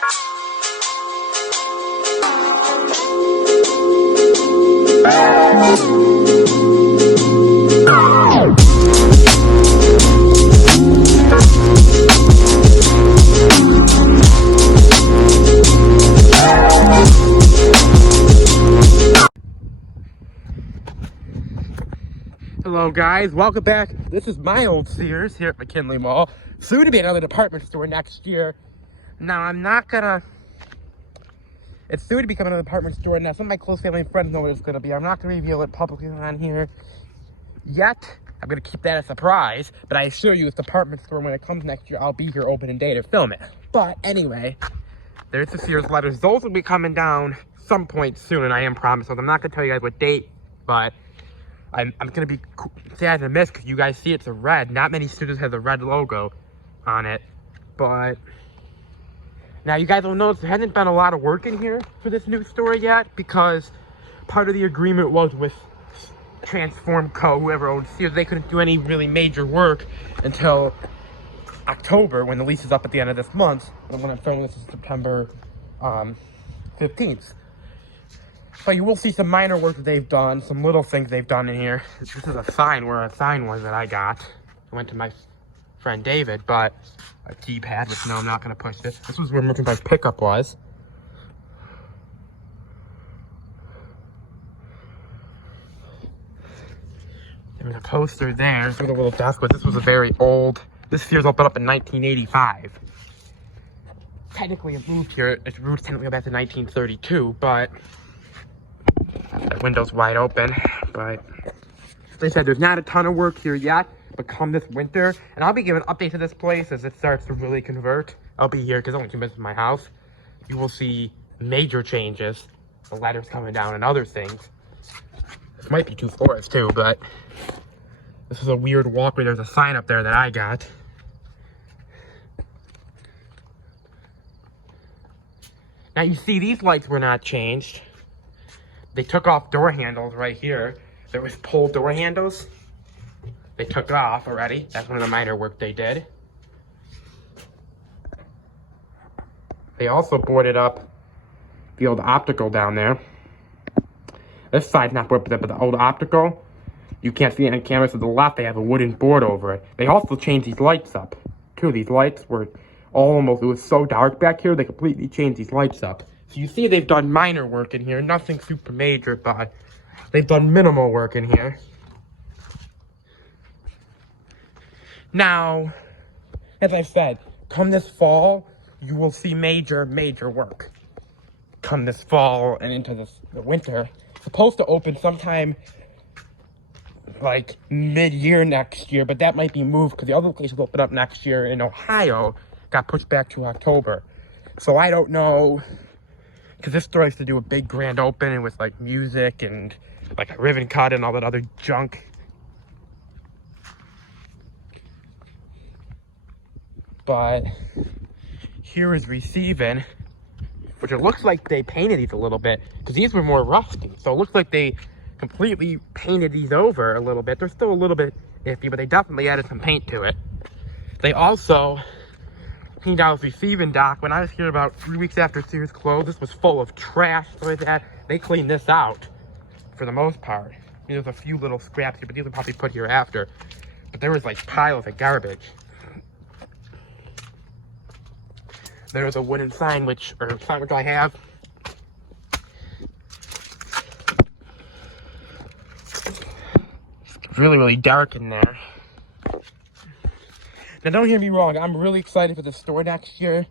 Hello guys, welcome back. This is my old Sears here at McKinley Mall. Soon to be another department store next year. Now it's soon to become another department store. Now some of my close family and friends know what it's going to be. I'm not going to reveal it publicly on here yet. I'm going to keep that a surprise. But I assure you, this department store, when it comes next year, I'll be here opening day to film it. But anyway, there's the Sears letters. Those will be coming down some point soon, and I am promised. So I'm not going to tell you guys what date, but I'm going to be sad to miss because you guys see it's a red. Not many studios have the red logo on it. But now you guys will notice there hasn't been a lot of work in here for this new store yet because part of the agreement was with Transform Co., whoever owns Sears. They couldn't do any really major work until October when the lease is up at the end of this month. And when I'm filming this is September 15th. But you will see some minor work that they've done, some little things they've done in here. This is a sign where a sign was that I got. I went to my friend David, but a keypad, which no, I'm not going to push this. This was where merchandise pickup was. There was a poster there. There's a little desk, but this was a very old. This Sears opened up in 1985. Technically, it moved here. Its roots technically go back to 1932, but the window's wide open. But as I said, there's not a ton of work here yet, but come this winter, and I'll be giving an update to this place as it starts to really convert. I'll be here because only 2 minutes from my house. You will see major changes, the ladders coming down and other things. This might be 2 floors too, but this is a weird walkway. There's a sign up there that I got. Now you see these lights were not changed. They took off door handles right here. There was pull door handles. They took off already. That's one of the minor work they did. They also boarded up the old optical down there. This side's not boarded up, but the old optical, you can't see it on camera. To the left, they have a wooden board over it. They also changed these lights up, too. These lights were almost, it was so dark back here, they completely changed these lights up. So you see they've done minor work in here, nothing super major, but they've done minimal work in here. Now, as I said, come this fall, you will see major work. Come this fall and into the winter. It's supposed to open sometime like mid-year next year, but that might be moved because the other place will open up next year in Ohio. Got pushed back to October. So I don't know, because this store used to do a big grand opening with like music and like a ribbon cut and all that other junk. But here is receiving, which it looks like they painted these a little bit because these were more rusty. So it looks like they completely painted these over a little bit. They're still a little bit iffy, but they definitely added some paint to it. They also cleaned out his receiving dock. When I was here about 3 weeks after Sears closed, this was full of trash, stuff like that. They cleaned this out for the most part. I mean, there's a few little scraps here, but these will probably put here after. But there was like piles of garbage. There was a wooden sign, which I have. It's really dark in there. Now, don't hear me wrong. I'm really excited for the store next year.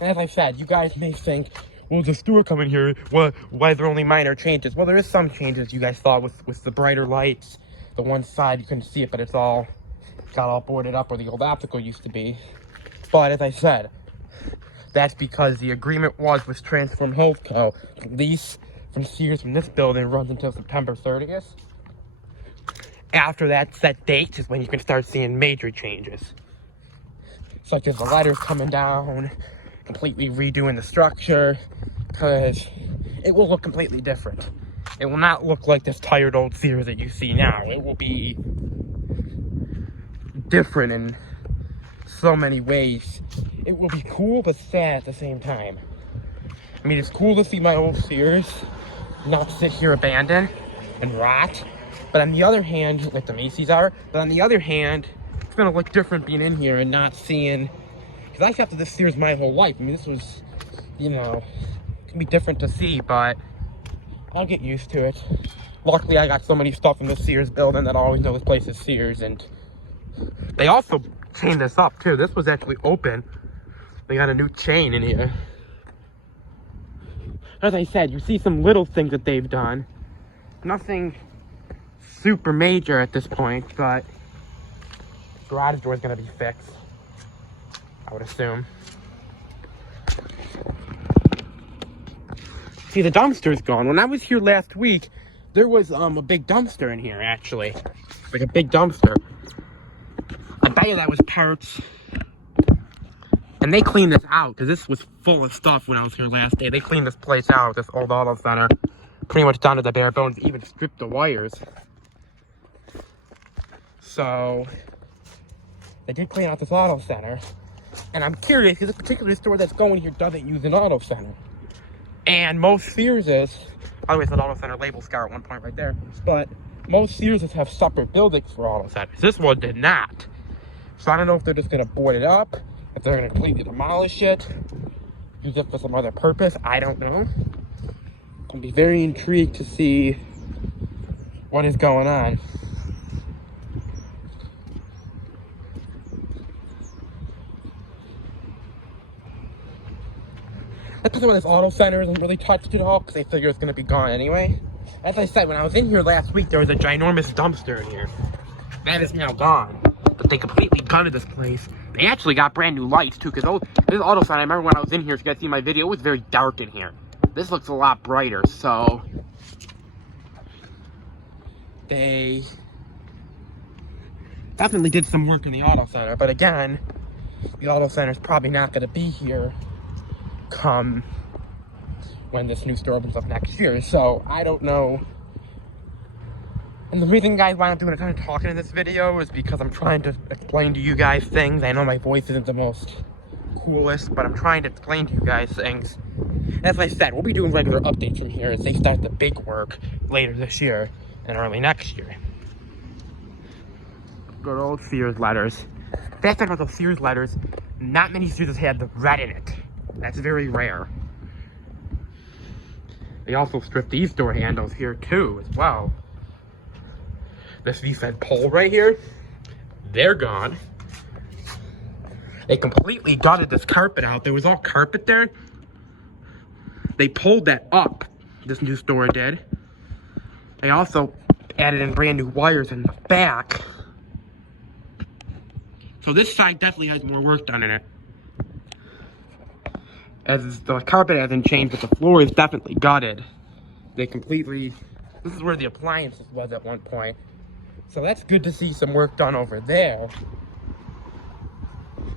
And as I said, you guys may think, well, the store coming here, why are there only minor changes? Well, there is some changes you guys saw with the brighter lights. The one side, you couldn't see it, but it's all got all boarded up where the old optical used to be. But as I said, that's because the agreement was with Transform Co. The lease from Sears from this building runs until September 30th. After that set date is when you can start seeing major changes. Such as the letters coming down, completely redoing the structure, because it will look completely different. It will not look like this tired old Sears that you see now. It will be different and so many ways. It will be cool but sad at the same time. I mean, it's cool to see my old Sears not sit here abandoned and rot. But on the other hand, like the Macy's are, but on the other hand, it's gonna look different being in here and not seeing, because I kept this Sears my whole life. I mean, this was, you know, it's gonna be different to see, but I'll get used to it. Luckily, I got so many stuff in the Sears building that I always know this place is Sears, and they also chained this up too. This was actually open. They got a new chain in here. As I said, you see some little things that they've done. Nothing super major at this point, but garage door is gonna be fixed, I would assume. See, the dumpster's gone. When I was here last week, there was a big dumpster in here, actually. Like a big dumpster. I bet you that was parts. And they cleaned this out, because this was full of stuff when I was here last day. They cleaned this place out, this old auto center. Pretty much down to the bare bones, even stripped the wires. So, they did clean out this auto center. And I'm curious, because this particular store that's going here doesn't use an auto center. And most Searses, by the way, it's an auto center label scar at one point right there. But most Searses have separate buildings for auto centers. This one did not. So I don't know if they're just going to board it up, if they're going to completely demolish it, use it for some other purpose. I don't know. I'll be very intrigued to see what is going on. That's why this auto center isn't really touched at all, because they figure it's going to be gone anyway. As I said, when I was in here last week, there was a ginormous dumpster in here. That is now gone. But they completely gutted this place. They actually got brand new lights too, because this auto center, I remember when I was in here, if you guys see my video, it was very dark in here. This looks a lot brighter, so they definitely did some work in the auto center. But again, the auto center is probably not going to be here come when this new store opens up next year. So I don't know. And the reason, guys, why I'm doing a ton of talking in this video is because I'm trying to explain to you guys things. I know my voice isn't the most coolest, but I'm trying to explain to you guys things. As I said, we'll be doing regular updates from here as they start the big work later this year and early next year. Good old Sears letters. That's thing about those Sears letters, not many Sears had the red in it. That's very rare. They also stripped these door handles here too, as well. This V-fed pole right here, they're gone. They completely gutted this carpet out. There was all carpet there. They pulled that up, this new store did. They also added in brand new wires in the back. So this side definitely has more work done in it. As the carpet hasn't changed, but the floor is definitely gutted. They completely, this is where the appliances was at one point. So that's good to see some work done over there.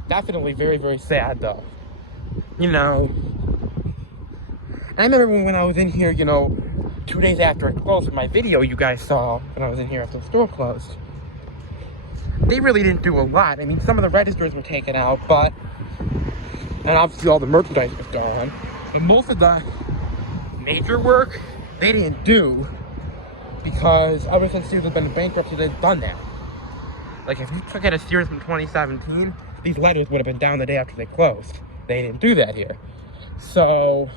Definitely very, very sad though. You know, I remember when I was in here, you know, 2 days after it closed, my video you guys saw when I was in here after the store closed. They really didn't do a lot. I mean, some of the registers were taken out, but, and obviously all the merchandise was gone. But most of the major work, they didn't do, because ever since Sears has been in bankruptcy, they've done that. Like, if you took out a Sears from 2017, these letters would have been down the day after they closed. They didn't do that here. So,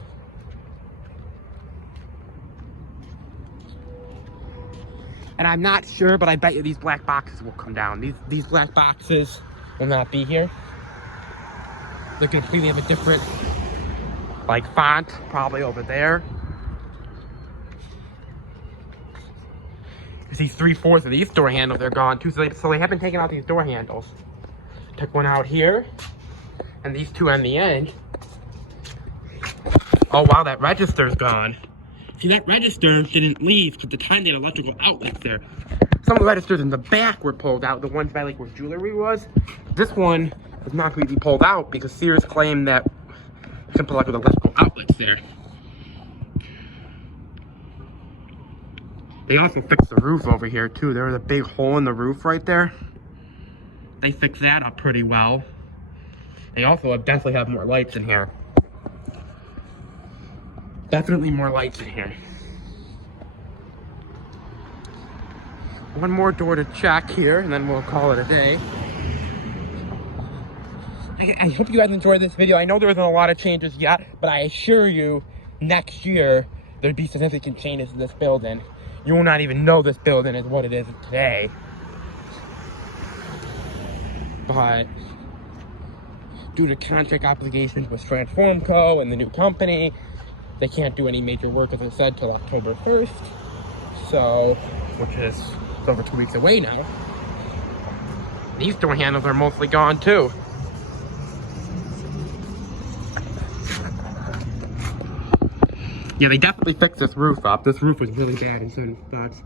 and I'm not sure, but I bet you these black boxes will come down. These black boxes will not be here. They're gonna completely have a different, like, font, probably over there. See, 3/4 of these door handles are gone too, so they haven't taken out these door handles. Took one out here, and these two on the end. Oh wow, that register's gone. See, that register didn't leave because the time they had electrical outlets there. Some of the registers in the back were pulled out, the ones by like where jewelry was. This one was not completely pulled out because Sears claimed that simple like with electrical outlets there. They also fixed the roof over here too. There was a big hole in the roof right there. They fixed that up pretty well. They also definitely have more lights in here. Definitely more lights in here. One more door to check here, and then we'll call it a day. I hope you guys enjoyed this video. I know there isn't a lot of changes yet, but I assure you, next year, there'd be significant changes in this building. You will not even know this building is what it is today. But due to contract obligations with Transform Co. and the new company, they can't do any major work, as I said, till October 1st. So, which is over 2 weeks away now. These door handles are mostly gone too. Yeah, they definitely fixed this roof up. This roof was really bad in certain spots.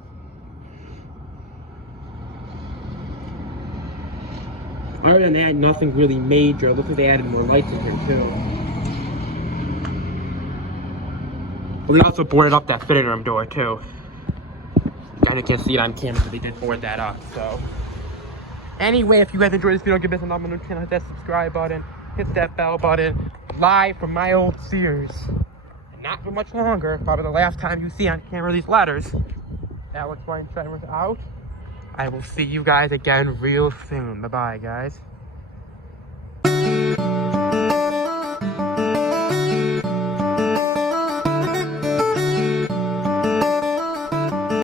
Other than that, nothing really major. Looks like they added more lights in here too. Well, they also boarded up that fitting room door too. Kinda can't see it on camera, but they did board that up, so. Anyway, if you guys enjoyed this video, give this a thumbs up on the channel, hit that subscribe button, hit that bell button. Live from my old Sears. Not for much longer, probably the last time you see on camera these letters. Alex Weinsteiner's out. I will see you guys again real soon. Bye-bye, guys.